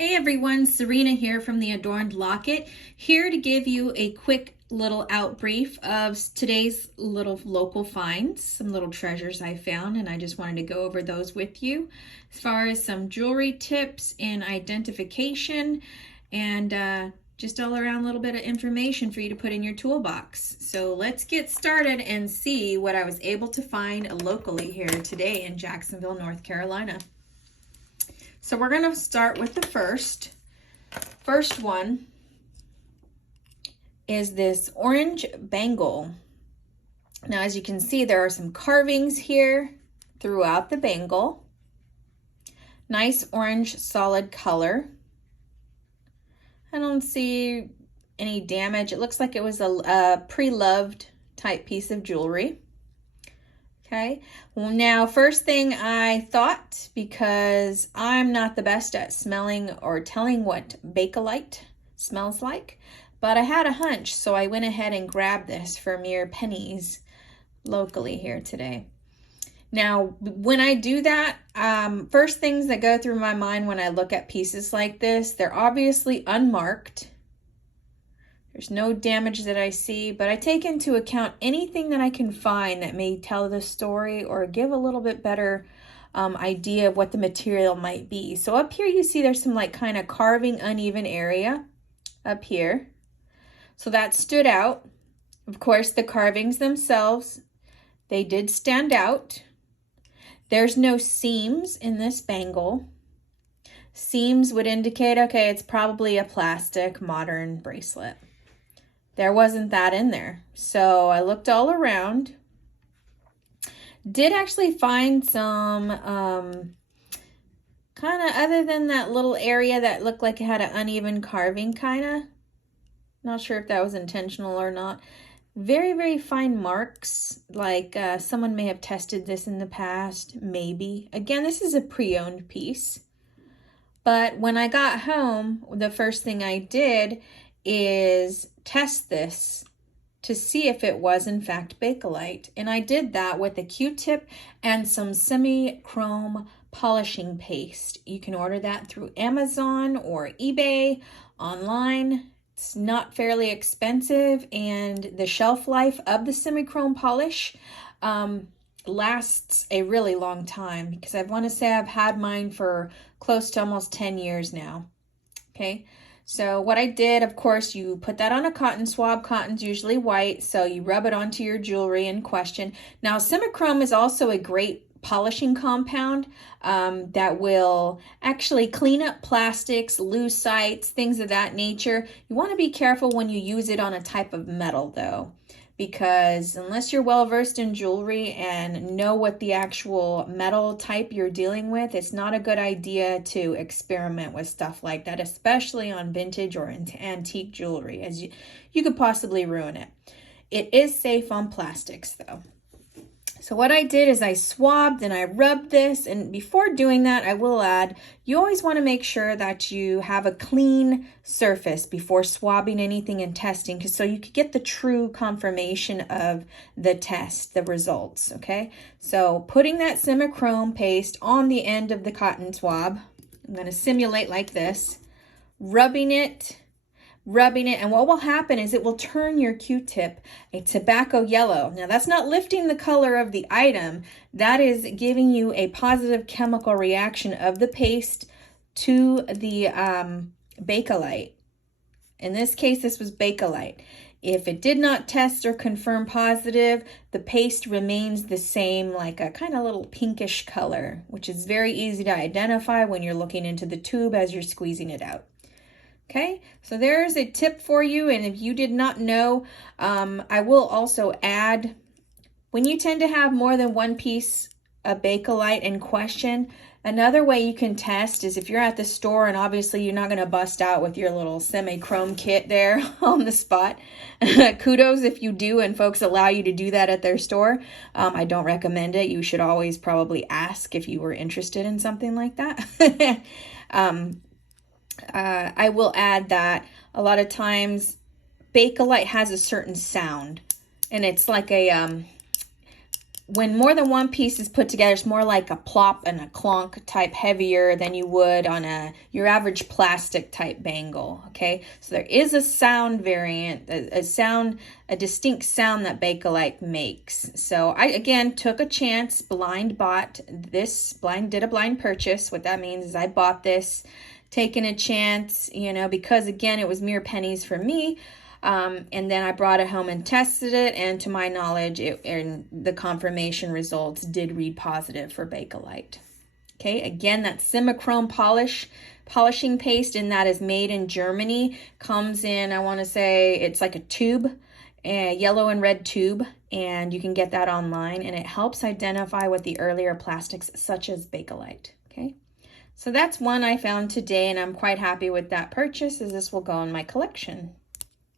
Hey everyone, Serena here from the Adorned Locket, here to give you a quick little outbrief of today's little local finds, some little treasures I found, and I just wanted to go over those with you as far as some jewelry tips and identification and just all around a little bit of information for you to put in your toolbox. So let's get started and see what I was able to find locally here today in Jacksonville, North Carolina. So we're going to start with the first. First one is this orange bangle. Now, as you can see, there are some carvings here throughout the bangle. Nice orange solid color. I don't see any damage. It looks like it was a pre-loved type piece of jewelry. Okay, well now first thing I thought, because I'm not the best at smelling or telling what Bakelite smells like, but I had a hunch, so I went ahead and grabbed this for mere pennies locally here today. Now, when I do that, first things that go through my mind when I look at pieces like this, they're obviously unmarked. There's no damage that I see, but I take into account anything that I can find that may tell the story or give a little bit better idea of what the material might be. So up here you see there's some like kind of carving uneven area up here. So that stood out. Of course, the carvings themselves, they did stand out. There's no seams in this bangle. Seams would indicate, okay, it's probably a plastic modern bracelet. There wasn't that in there. So I looked all around. Did actually find some kind of, other than that little area that looked like it had an uneven carving kind of. Not sure if that was intentional or not. Very, very fine marks, like someone may have tested this in the past, maybe. Again, this is a pre-owned piece. But when I got home, the first thing I did is test this to see if it was in fact Bakelite. And I did that with a Q-tip and some semi-chrome polishing paste. You can order that through Amazon or eBay online. It's not fairly expensive, and the shelf life of the semi-chrome polish lasts a really long time, because I want to say I've had mine for close to almost 10 years now. Okay. So what I did, of course, you put that on a cotton swab. Cotton's usually white, so you rub it onto your jewelry in question. Now, semichrome is also a great polishing compound that will actually clean up plastics, lucite, things of that nature. You want to be careful when you use it on a type of metal, though, because unless you're well versed in jewelry and know what the actual metal type you're dealing with, it's not a good idea to experiment with stuff like that, especially on vintage or antique jewelry, as you could possibly ruin it. It is safe on plastics though. So what I did is I swabbed and I rubbed this, and before doing that, I will add, you always want to make sure that you have a clean surface before swabbing anything and testing, because so you could get the true confirmation of the test, the results, okay? So putting that semichrome paste on the end of the cotton swab, I'm going to simulate like this, rubbing it, and what will happen is it will turn your Q-tip a tobacco yellow. Now, that's not lifting the color of the item. That is giving you a positive chemical reaction of the paste to the Bakelite. In this case, this was Bakelite. If it did not test or confirm positive, the paste remains the same, like a kind of little pinkish color, which is very easy to identify when you're looking into the tube as you're squeezing it out. Okay, so there's a tip for you, and if you did not know, I will also add, when you tend to have more than one piece of Bakelite in question, another way you can test is if you're at the store, and obviously you're not going to bust out with your little semi-chrome kit there on the spot. Kudos if you do, and folks allow you to do that at their store. I don't recommend it. You should always probably ask if you were interested in something like that. I will add that a lot of times Bakelite has a certain sound, and it's like a when more than one piece is put together, it's more like a plop and a clonk type, heavier than you would on your average plastic type bangle. Okay, so there is a sound variant, a distinct sound that Bakelite makes. So I again took a chance, did a blind purchase. What that means is I bought this, taking a chance, because again it was mere pennies for me. And then I brought it home and tested it, and to my knowledge, the confirmation results did read positive for Bakelite. Okay, again, that Simichrome polishing paste, and that is made in Germany. Comes in, I want to say, it's like a tube, a yellow and red tube, and you can get that online, and it helps identify with the earlier plastics, such as Bakelite. Okay, so that's one I found today, and I'm quite happy with that purchase, as this will go in my collection.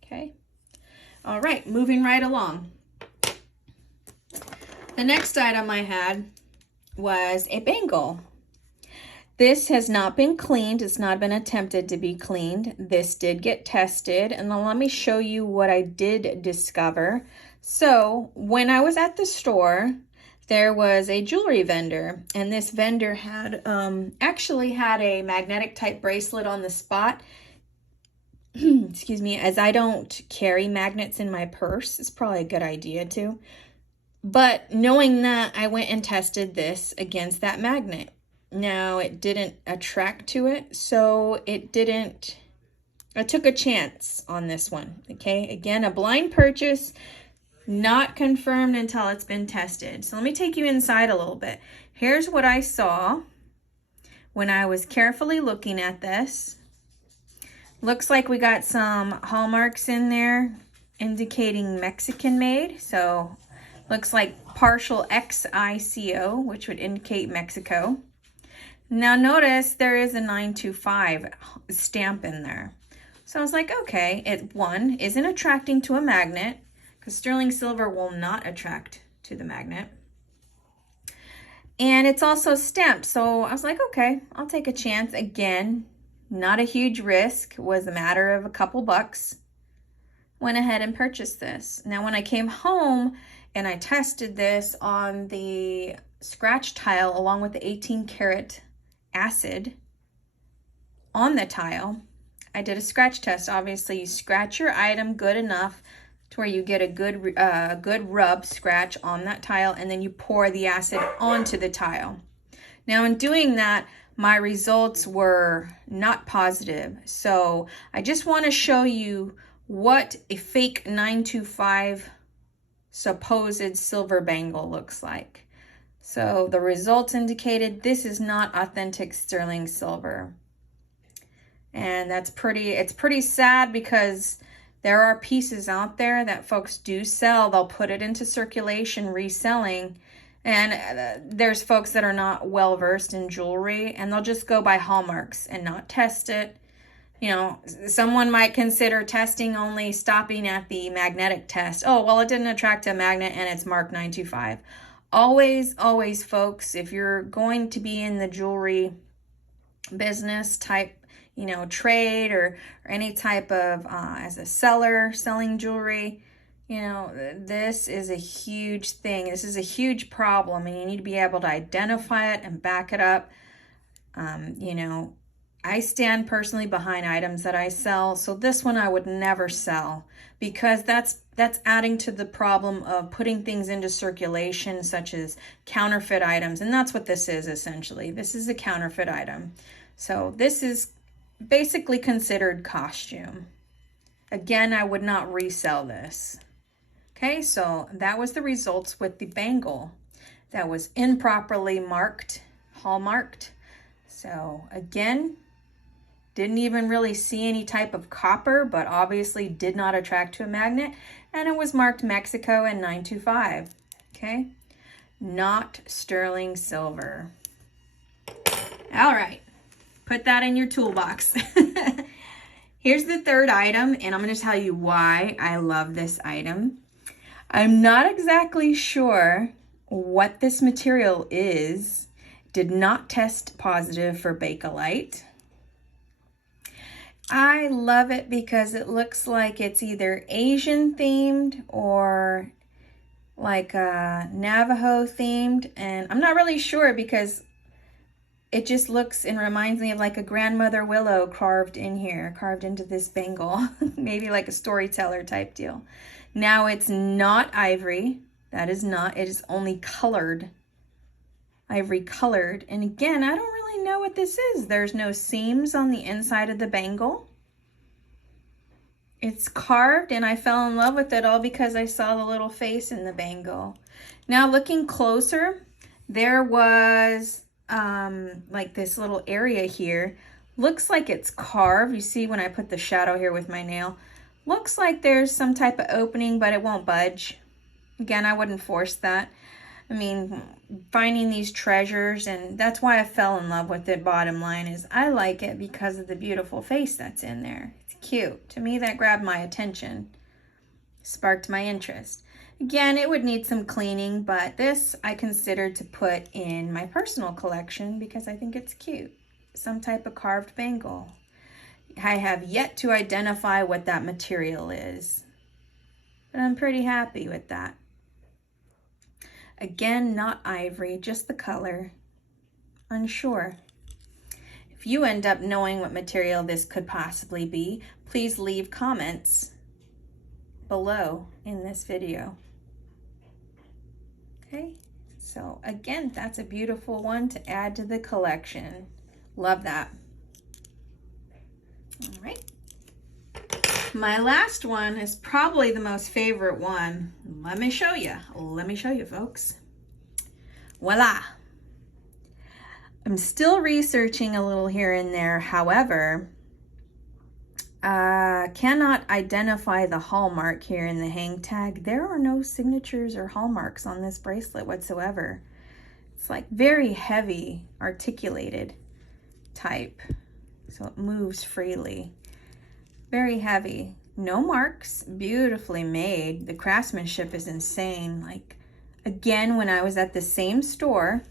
Okay. All right, moving right along. The next item I had was a bangle. This has not been cleaned. It's not been attempted to be cleaned. This did get tested, and let me show you what I did discover. So when I was at the store, there was a jewelry vendor, and this vendor had actually had a magnetic type bracelet on the spot. Excuse me, as I don't carry magnets in my purse, it's probably a good idea to. But knowing that, I went and tested this against that magnet. Now, it didn't attract to it, so I took a chance on this one, okay? Again, a blind purchase, not confirmed until it's been tested. So let me take you inside a little bit. Here's what I saw when I was carefully looking at this. Looks like we got some hallmarks in there indicating Mexican made. So looks like partial XICO, which would indicate Mexico. Now notice there is a 925 stamp in there. So I was like, okay, it isn't attracting to a magnet, because sterling silver will not attract to the magnet. And it's also stamped. So I was like, okay, I'll take a chance. Again, not a huge risk, was a matter of a couple bucks. Went ahead and purchased this. Now when I came home and I tested this on the scratch tile along with the 18 karat acid on the tile, I did a scratch test. Obviously you scratch your item good enough to where you get a good rub scratch on that tile, and then you pour the acid onto the tile. Now in doing that, my results were not positive. So I just want to show you what a fake 925 supposed silver bangle looks like. So the results indicated this is not authentic sterling silver. And it's pretty sad, because there are pieces out there that folks do sell. They'll put it into circulation, reselling. And there's folks that are not well versed in jewelry, and they'll just go by hallmarks and not test it. Someone might consider testing only stopping at the magnetic test. Oh, well, it didn't attract a magnet and it's marked 925. Always, folks, if you're going to be in the jewelry business type, trade or any type of, as a seller, selling jewelry, this is a huge thing. This is a huge problem, and you need to be able to identify it and back it up. I stand personally behind items that I sell, so this one I would never sell, because that's adding to the problem of putting things into circulation, such as counterfeit items, and that's what this is essentially. This is a counterfeit item. So this is basically considered costume. Again, I would not resell this. Okay, so that was the results with the bangle that was improperly hallmarked. So again, didn't even really see any type of copper, but obviously did not attract to a magnet, and it was marked Mexico and 925. Okay, not sterling silver. All right, put that in your toolbox. Here's the third item, and I'm going to tell you why I love this item. I'm not exactly sure what this material is. Did not test positive for Bakelite. I love it because it looks like it's either Asian themed or like Navajo themed, and I'm not really sure because it just looks and reminds me of like a grandmother willow carved in here, carved into this bangle. Maybe like a storyteller type deal. Now it's not ivory. That is not. It is only colored. Ivory colored. And again, I don't really know what this is. There's no seams on the inside of the bangle. It's carved, and I fell in love with it all because I saw the little face in the bangle. Now looking closer, there was like this little area here. Looks like it's carved. You see when I put the shadow here with my nail, looks like there's some type of opening, but it won't budge. Again, I wouldn't force that. I mean, finding these treasures, and that's why I fell in love with it. Bottom line is I like it because of the beautiful face that's in there. It's cute. To me, that grabbed my attention, sparked my interest. Again, it would need some cleaning, but this I considered to put in my personal collection because I think it's cute. Some type of carved bangle. I have yet to identify what that material is, but I'm pretty happy with that. Again, not ivory, just the color. Unsure. If you end up knowing what material this could possibly be, please leave comments below in this video. Okay, so again, that's a beautiful one to add to the collection. Love that. All right. My last one is probably the most favorite one. Let me show you. Let me show you, folks. Voila. I'm still researching a little here and there. However, cannot identify the hallmark here in the hang tag. There are no signatures or hallmarks on this bracelet whatsoever. It's like very heavy, articulated type. So it moves freely. Very heavy. No marks. Beautifully made. The craftsmanship is insane. Like, again, when I was at the same store,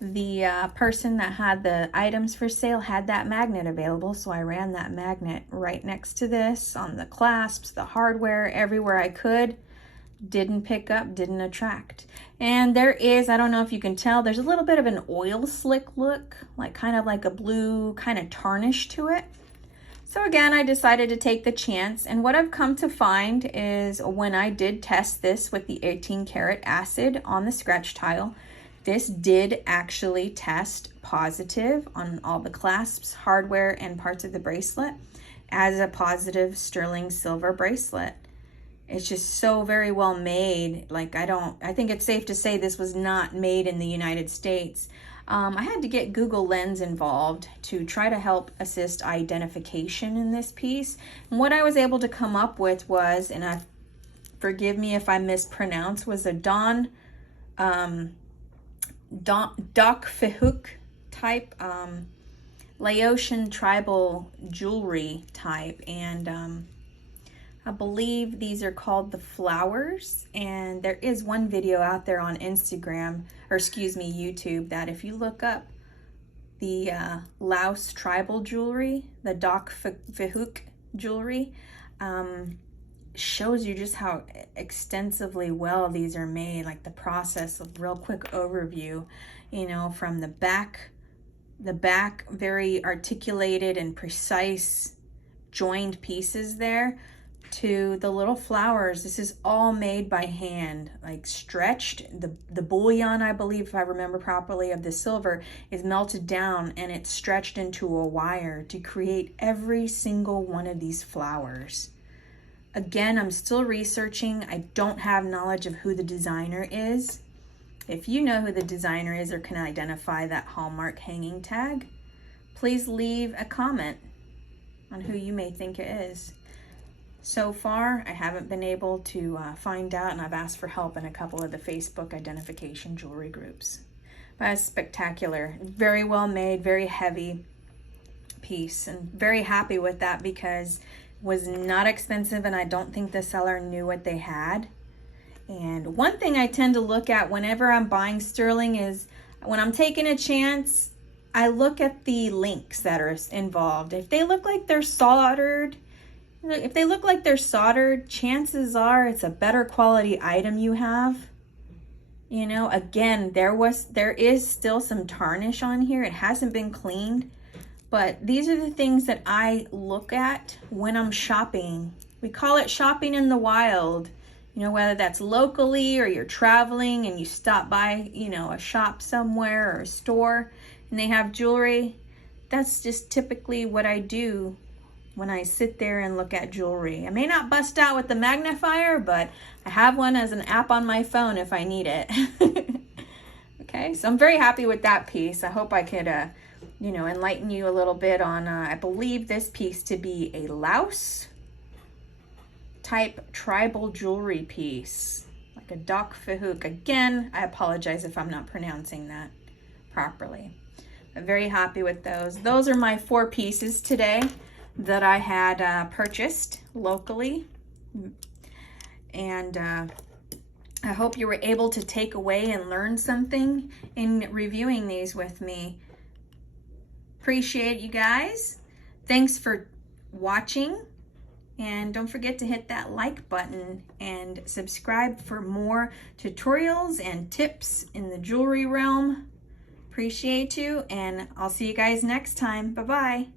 the person that had the items for sale had that magnet available, so I ran that magnet right next to this on the clasps, the hardware, everywhere I could. Didn't pick up, didn't attract. And there is, I don't know if you can tell, there's a little bit of an oil slick look, like kind of like a blue kind of tarnish to it. So again, I decided to take the chance, and what I've come to find is when I did test this with the 18 karat acid on the scratch tile, this did actually test positive on all the clasps, hardware, and parts of the bracelet as a positive sterling silver bracelet. It's just so very well made. Like, I think it's safe to say this was not made in the United States. I had to get Google Lens involved to try to help assist identification in this piece. And what I was able to come up with was, and forgive me if I mispronounce, was a Doc Fihuk type, Laotian tribal jewelry type, and I believe these are called the flowers, and there is one video out there on Instagram, or excuse me, YouTube, that if you look up the Laos tribal jewelry, the Doc Fihuk jewelry, shows you just how extensively well these are made, like the process. A real quick overview, you know, from the back very articulated and precise joined pieces there to the little flowers. This is all made by hand, like stretched. The bullion, I believe, if I remember properly, of the silver is melted down and it's stretched into a wire to create every single one of these flowers. Again, I'm still researching. I don't have knowledge of who the designer is. If you know who the designer is or can identify that hallmark hanging tag, please leave a comment on who you may think it is. So far, I haven't been able to find out, and I've asked for help in a couple of the Facebook identification jewelry groups. But it's spectacular. Very well made, very heavy piece, and very happy with that because was not expensive, and I don't think the seller knew what they had. And one thing I tend to look at whenever I'm buying sterling is when I'm taking a chance, I look at the links that are involved. If they look like they're soldered, If they look like they're soldered, chances are it's a better quality item you have. You know, again, there is still some tarnish on here. It hasn't been cleaned, but these are the things that I look at when I'm shopping. We call it shopping in the wild. You know, whether that's locally or you're traveling and you stop by, you know, a shop somewhere or a store and they have jewelry. That's just typically what I do when I sit there and look at jewelry. I may not bust out with the magnifier, but I have one as an app on my phone if I need it. Okay, so I'm very happy with that piece. I hope I could, you know, enlighten you a little bit on, I believe this piece to be a Laos type tribal jewelry piece, like a Dak Fahouk. Again, I apologize if I'm not pronouncing that properly. I'm very happy with those. Those are my 4 pieces today that I had purchased locally, and I hope you were able to take away and learn something in reviewing these with me. Appreciate you guys. Thanks for watching, and don't forget to hit that like button and subscribe for more tutorials and tips in the jewelry realm. Appreciate you, and I'll see you guys next time. Bye-bye.